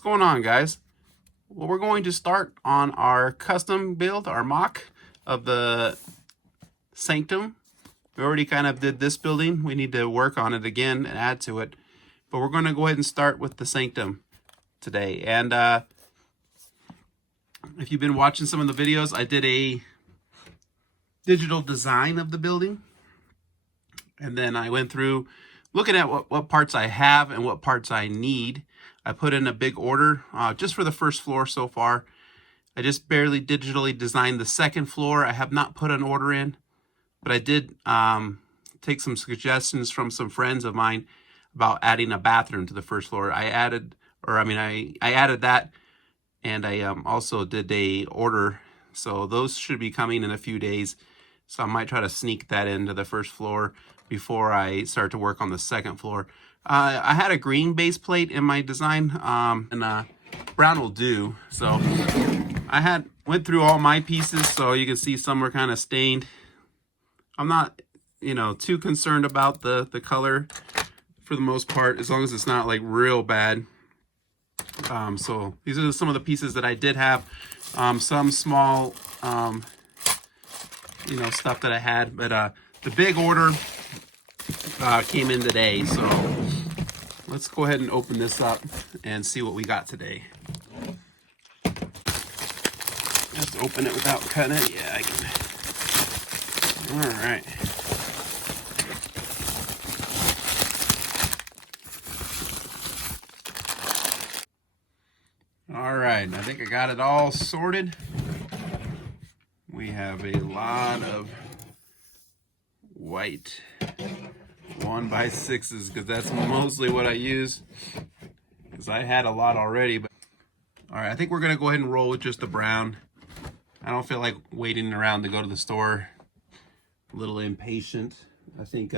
What's going on, guys? Well, we're going to start on our custom build, our mock of the Sanctum. We already kind of did this building. We need to work on it again and add to it. But we're going to go ahead and start with the Sanctum today. And if you've been watching some of the videos, I did a digital design of the building. And then I went through looking at what parts I have and what parts I need. I put in a big order just for the first floor so far. I just barely digitally designed the second floor. I have not put an order in, but I did take some suggestions from some friends of mine about adding a bathroom to the first floor. I added that, and I also did a order. So those should be coming in a few days. So I might try to sneak that into the first floor before I start to work on the second floor. I had a green base plate in my design, and brown will do. So I went through all my pieces, so you can see some are kind of stained. I'm not, too concerned about the color for the most part, as long as it's not like real bad. So these are some of the pieces that I did have. Some small, stuff that I had, but the big order came in today. So let's go ahead and open this up and see what we got today. Just open it without cutting it. Yeah, I can. All right. All right, I think I got it all sorted. We have a lot of white 1x6s because that's mostly what I use, because I had a lot already. But all right, I think we're gonna go ahead and roll with just the brown. I don't feel like waiting around to go to the store. A little impatient. I think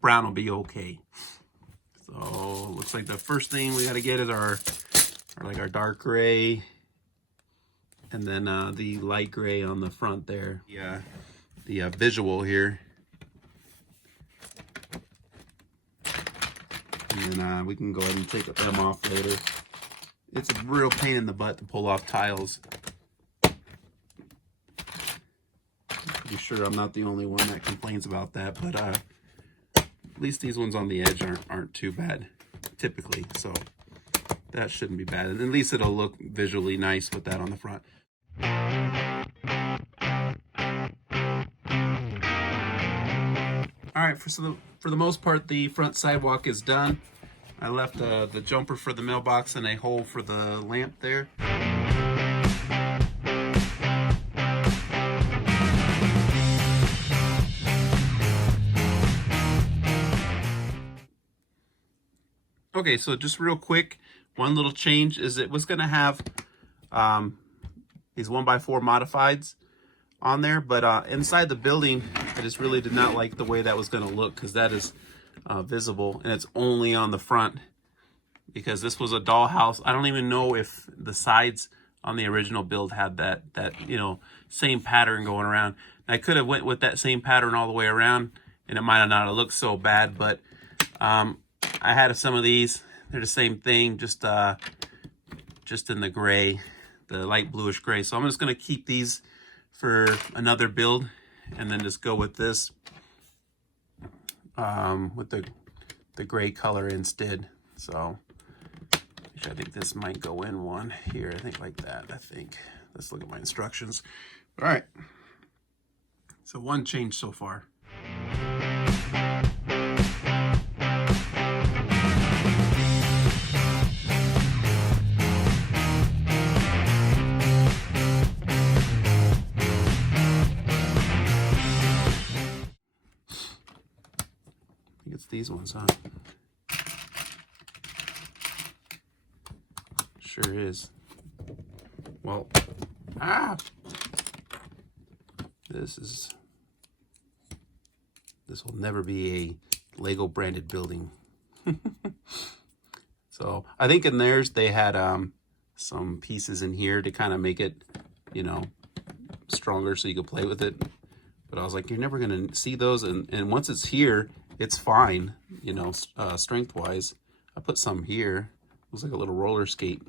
brown will be okay. So looks like the first thing we got to get is our dark gray, and then the light gray on the front there. Yeah, the visual here. And then we can go ahead and take them off later. It's a real pain in the butt to pull off tiles. Pretty sure I'm not the only one that complains about that, but at least these ones on the edge aren't too bad typically, so that shouldn't be bad. And at least it'll look visually nice with that on the front. All right, for the most part, the front sidewalk is done. I left the jumper for the mailbox and a hole for the lamp there. Okay, so just real quick, one little change is it was going to have these 1x4 modifieds on there, but inside the building, I just really did not like the way that was going to look, because that is visible, and it's only on the front, because this was a dollhouse. I don't even know if the sides on the original build had that same pattern going around. I could have went with that same pattern all the way around, and it might have not looked so bad, but I had some of these. They're the same thing, just in the gray, the light bluish gray. So I'm just going to keep these for another build, and then just go with this with the gray color instead. So I think this might go in one here. I think like that. Let's look at my instructions. All right. So one change so far. It's these ones, huh? Sure is. Well, this will never be a Lego branded building. So I think in theirs they had some pieces in here to kind of make it, stronger so you could play with it. But I was like, you're never gonna see those, and once it's here, it's fine, strength wise. I put some here, Looks like a little roller skate.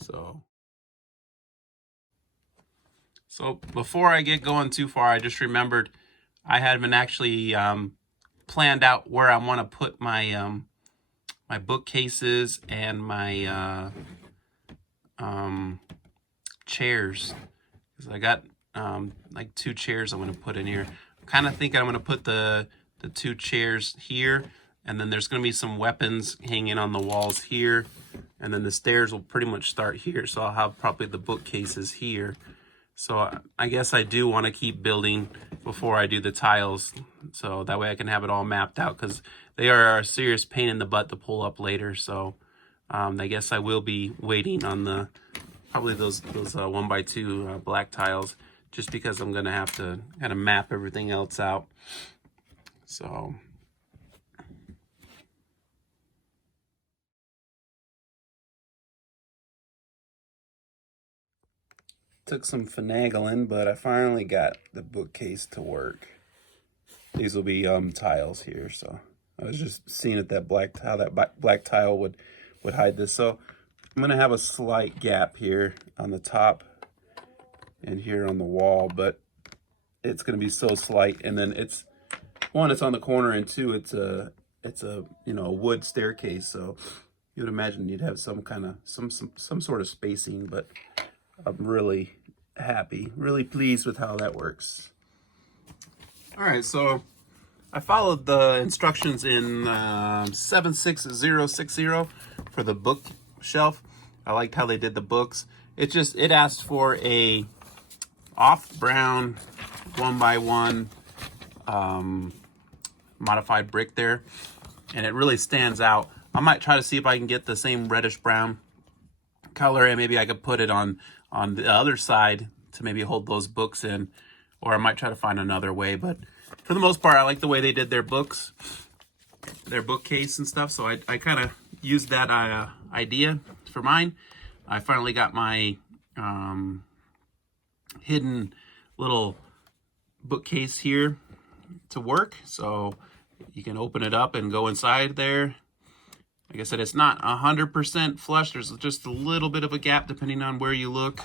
So before I get going too far, I just remembered I haven't actually planned out where I want to put my my bookcases and my chairs, because I got like 2 chairs I'm going to put in here. I'm kind of thinking I'm going to put the 2 chairs here, and then there's going to be some weapons hanging on the walls here, and then the stairs will pretty much start here, so I'll have probably the bookcases here. So I guess I do want to keep building before I do the tiles, so that way I can have it all mapped out, because they are a serious pain in the butt to pull up later. So I guess I will be waiting on the probably those 1x2 black tiles, just because I'm gonna have to kind of map everything else out. So took some finagling, but I finally got the bookcase to work. These will be tiles here, so I was just seeing if that black tile would hide this. So I'm gonna have a slight gap here on the top and here on the wall, but it's gonna be so slight. And then it's on the corner, and 2, it's a you know, a wood staircase, so you would imagine you'd have some kind of some sort of spacing. But I'm really happy, really pleased with how that works. All right, so I followed the instructions in 76060 for the bookshelf. I liked how they did the books. It asked for a off brown 1x1 modified brick there, and it really stands out. I might try to see if I can get the same reddish brown color, and maybe I could put it on the other side to maybe hold those books in, or I might try to find another way. But for the most part, I like the way they did their books, their bookcase and stuff, so I kind of used that idea for mine. I finally got my hidden little bookcase here to work, so you can open it up and go inside there. Like I said, it's not 100% flush. There's just a little bit of a gap depending on where you look,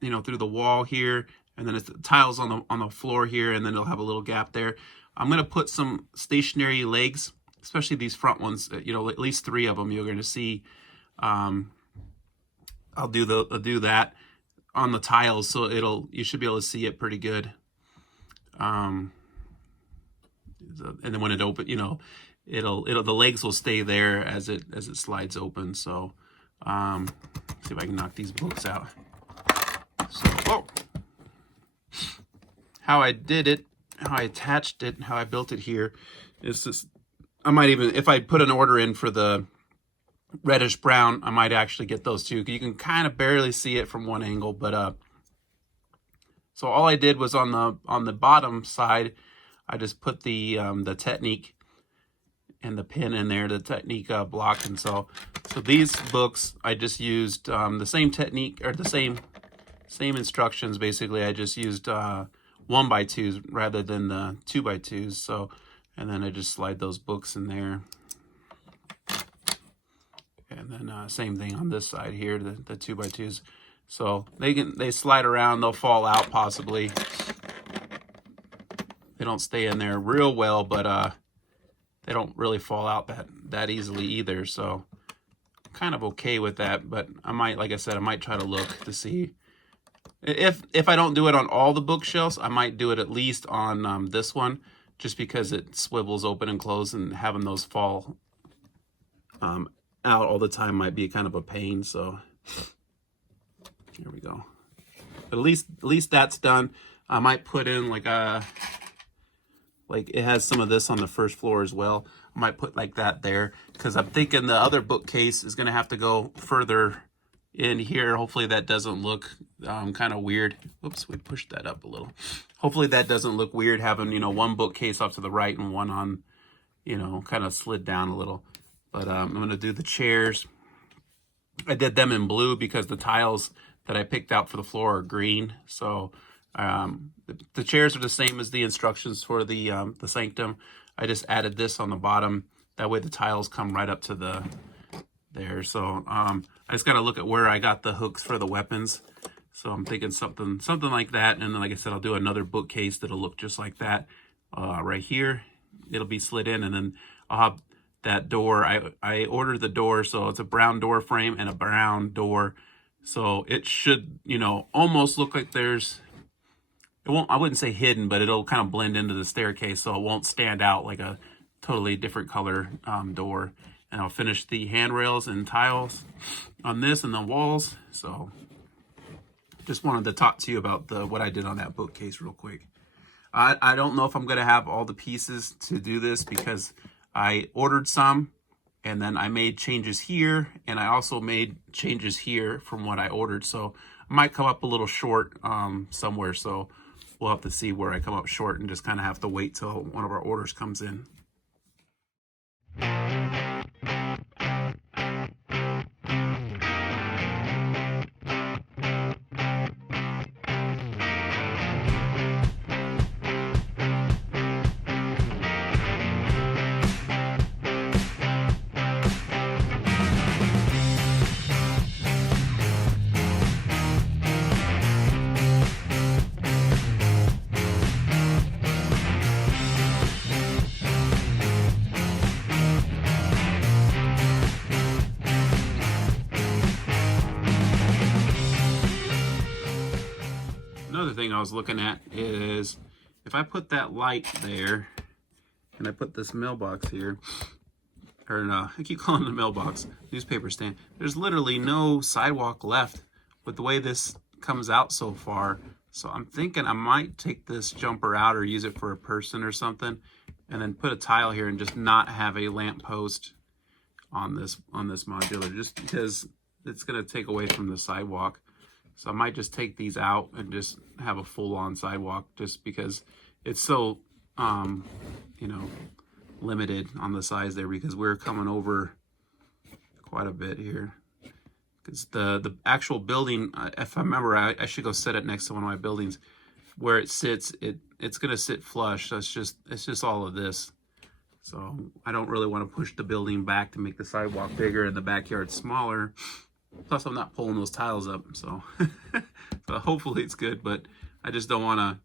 you know, through the wall here, and then it's the tiles on the floor here, and then it'll have a little gap there. I'm gonna put some stationary legs, especially these front ones. You know, at least 3 of them you're gonna see. I'll do that on the tiles, so you should be able to see it pretty good. And then when it opens, you know, the legs will stay there as it slides open. So see if I can knock these books out. So how I did it, how I attached it, how I built it here is just, I might even, if I put an order in for the reddish brown, I might actually get those 2. You can kind of barely see it from one angle, but so all I did was on the bottom side, I just put the Technique and the pin in there, the Technique block. And so these books, I just used the same technique, or the same instructions. Basically, I just used 1x2s rather than the 2x2s. So, and then I just slide those books in there. And then same thing on this side here, the 2x2s. So they slide around, they'll fall out possibly. They don't stay in there real well, but they don't really fall out that easily either. So kind of okay with that, but I might, like I said, I might try to look to see if I don't do it on all the bookshelves. I might do it at least on this one, just because it swivels open and close, and having those fall out all the time might be kind of a pain. So here we go. But at least that's done. I might put in like it has some of this on the first floor as well. I might put like that there, because I'm thinking the other bookcase is going to have to go further in here. Hopefully that doesn't look kind of weird. Oops, we pushed that up a little. Hopefully that doesn't look weird, having, you know, one bookcase off to the right and one on, you know, kind of slid down a little. But I'm going to do the chairs. I did them in blue because the tiles that I picked out for the floor are green. So the chairs are the same as the instructions for the Sanctum. I just added this on the bottom. That way the tiles come right up to the there. So I just got to look at where I got the hooks for the weapons. So I'm thinking something like that. And then, like I said, I'll do another bookcase that'll look just like that. Right here, it'll be slid in, and then I'll have that door. I ordered the door, so it's a brown door frame and a brown door. So it should, you know, almost look like there's, it won't, I wouldn't say hidden, but it'll kind of blend into the staircase, so it won't stand out like a totally different color door. And I'll finish the handrails and tiles on this and the walls. So just wanted to talk to you about what I did on that bookcase real quick. I don't know if I'm going to have all the pieces to do this, because I ordered some and then I made changes here, and I also made changes here from what I ordered. So I might come up a little short somewhere. So we'll have to see where I come up short, and just kind of have to wait till one of our orders comes in. Another thing I was looking at is if I put that light there and I put this mailbox here, or no, I keep calling it a mailbox, newspaper stand. There's literally no sidewalk left with the way this comes out so far. So I'm thinking I might take this jumper out or use it for a person or something, and then put a tile here and just not have a lamp post on this modular, just because it's going to take away from the sidewalk. So I might just take these out and just have a full-on sidewalk, just because it's so, you know, limited on the size there, because we're coming over quite a bit here. Because the actual building, if I remember, I should go set it next to one of my buildings. Where it sits, it's going to sit flush. So it's just all of this. So I don't really want to push the building back to make the sidewalk bigger and the backyard smaller. Plus, I'm not pulling those tiles up, so so hopefully it's good. But I just don't want to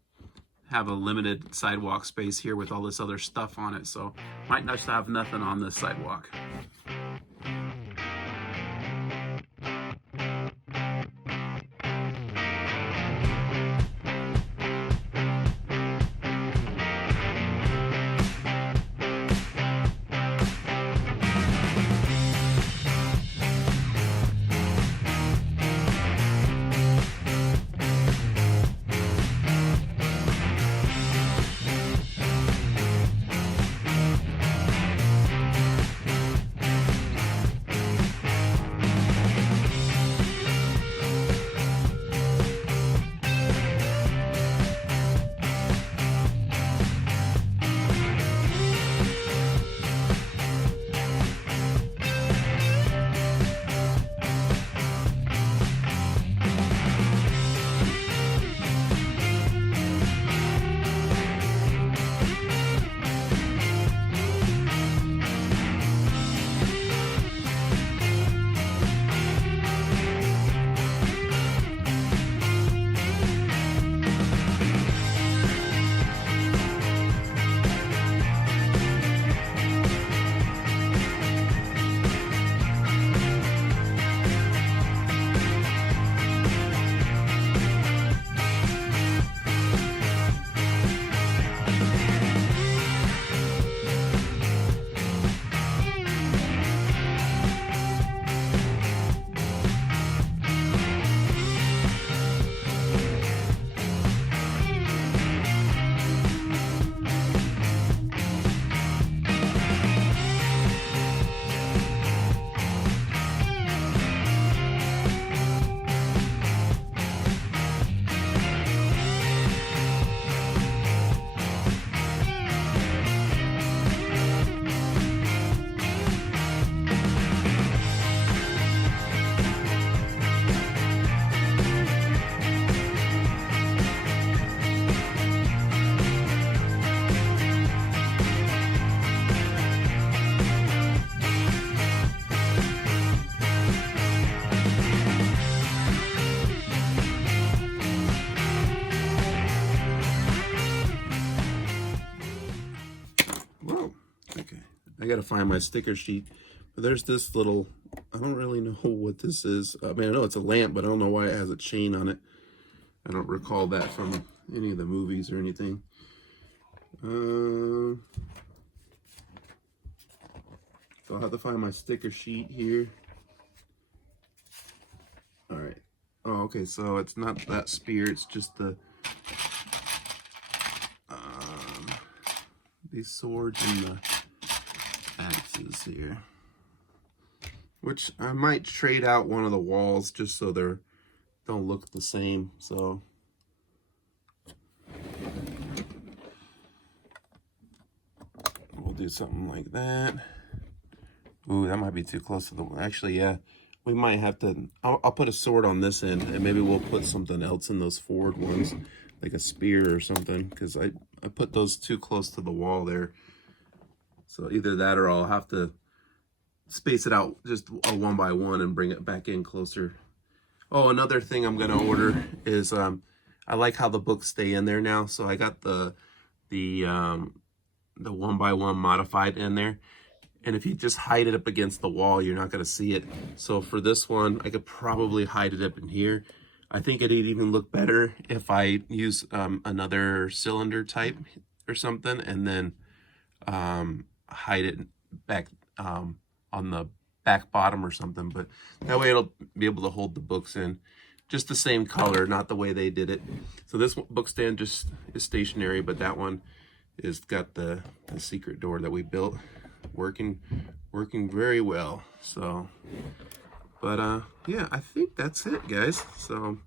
have a limited sidewalk space here with all this other stuff on it. So might not have nothing on this sidewalk. I gotta find my sticker sheet. But there's this little, I don't really know what this is. I mean, I know it's a lamp, but I don't know why it has a chain on it. I don't recall that from any of the movies or anything. So I'll have to find my sticker sheet here. All right. Oh, okay, so it's not that spear, it's just the these swords and the axes here. Which I might trade out one of the walls just so they don't look the same. So we'll do something like that. Ooh, that might be too close to the, actually, yeah. We might have to, I'll put a sword on this end, and maybe we'll put something else in those forward ones, like a spear or something, because I put those too close to the wall there. So either that or I'll have to space it out just a one by one and bring it back in closer. Oh, another thing I'm gonna order is I like how the books stay in there now, so I got the one by one modified in there. And if you just hide it up against the wall, you're not gonna see it. So for this one, I could probably hide it up in here. I think it'd even look better if I use another cylinder type or something, and then hide it back on the back bottom or something. But that way it'll be able to hold the books in. Just the same color, not the way they did it. So this book stand just is stationary, but that one is got the secret door that we built. Working very well. So, but yeah, I think that's it, guys. So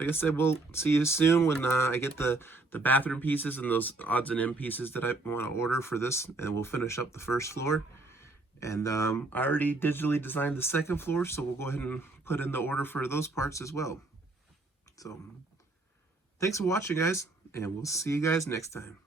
like I said, we'll see you soon when I get the bathroom pieces and those odds and end pieces that I want to order for this, and we'll finish up the first floor. And I already digitally designed the second floor, so we'll go ahead and put in the order for those parts as well. So thanks for watching, guys, and we'll see you guys next time.